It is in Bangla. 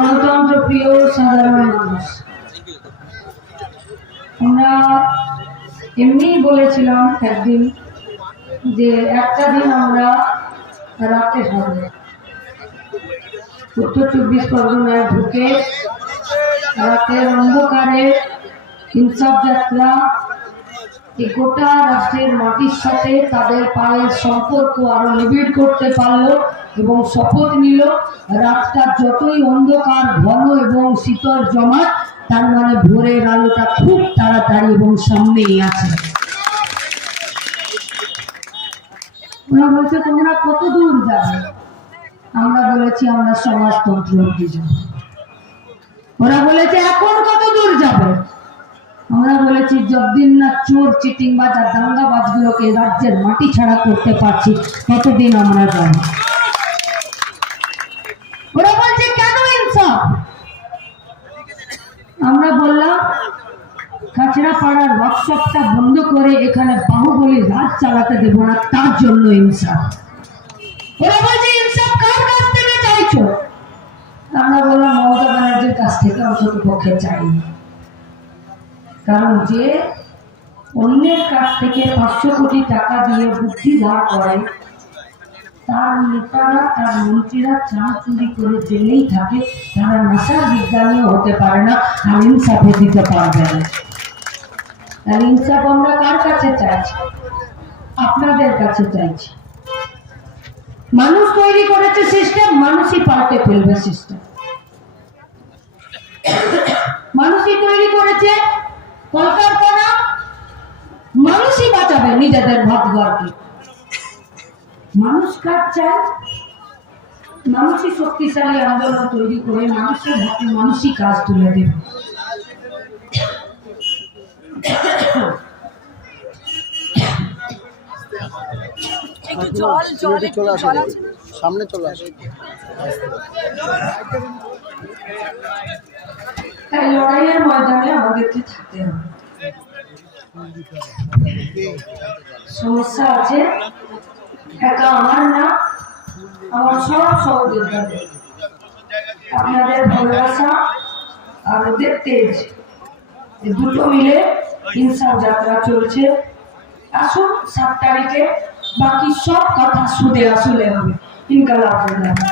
গণতন্ত্র প্রিয় সাধারণ মানুষ, আমরা এমনি বলেছিলাম একদিন যে একটা দিন আমরা রাতে হবে উত্তর 24 পরগনায় ঢুকে রাতের অন্ধকারে ইনসাফ যাত্রা গোটা রাষ্ট্রের মাটির সাথে তাদের পায়ের সম্পর্ক আরো নিবিড় করতে পারলো এবং শপথ নিল রাতটা যতই অন্ধকার ঘন এবং শীতল জমাট, তার মানে ভোরের আলোটা খুব তাড়াতাড়ি এবং সামনেই আছে। ওরা বলছে তোমরা কত দূর যাবে? আমরা বলেছি আমরা সমাজতন্ত্র অবধি যাব। ওরা বলেছে এখন কত দূর যাবে? আমরা বলেছি যতদিন না চোর চিটিংবাজ আর দাঙ্গাবাজগুলোকে রাজ্যের মাটি ছাড়া করতে পারছি ততদিন আমরা যাব। ওরা বলছে কেন ইনসাফ? আমরা বললাম কাছড়াপাড়ার ওয়ার্কশপটা বন্ধ করে এখানে বাহুবলী রাজ চালাতে দেব না, তার জন্য ইনসাফ। ওরা বলছে ইনসাফ কার কাছ থেকে চাইছো? আমরা বললাম মমতা ব্যানার্জির কাছ থেকে অন্তত পক্ষে চাইনি, কারণ যে অন্যের কাছ থেকে 500 কোটি টাকা দিয়ে বুদ্ধি ধার করে তার নেতারা তার মন্ত্রীরা চাল চুরি করে জেলেই থাকে, তারা নেশার বিজ্ঞানীও হতে পারে না আর ইনসাফে দিতে পারবে না। আর ইনসাফ আমরা কার কাছে চাইছি? আপনাদের কাছে চাইছি। মানুষ তৈরি করেছে সিস্টেম, মানুষই পাল্টে ফেলবে সিস্টেম। মানুষই তৈরি করেছে কলকারখানা, মানুষই বাঁচাবে নিজেদের ভাতঘরকে। মানুষ কাজ চায়, মানুষই শক্তিশালী আন্দোলন তৈরি করে মানুষের হাতে মানুষই কাজ তুলে দেবে। সামনে চলে আসে। তাই লড়াইয়ের ময়দানে আমাদেরকে থাকতে হবে। সমস্যা আছে, একা আমার না, আমার সব সহযোগিতা, আপনাদের ভালোবাসা আর ওদের তেজ, দুটো মিলে ইনসাফ যাত্রা চলছে। আসুন 7 তারিখে বাকি সব কথা সুদে আসলে হবে। ইনকালাব ধন্যবাদ।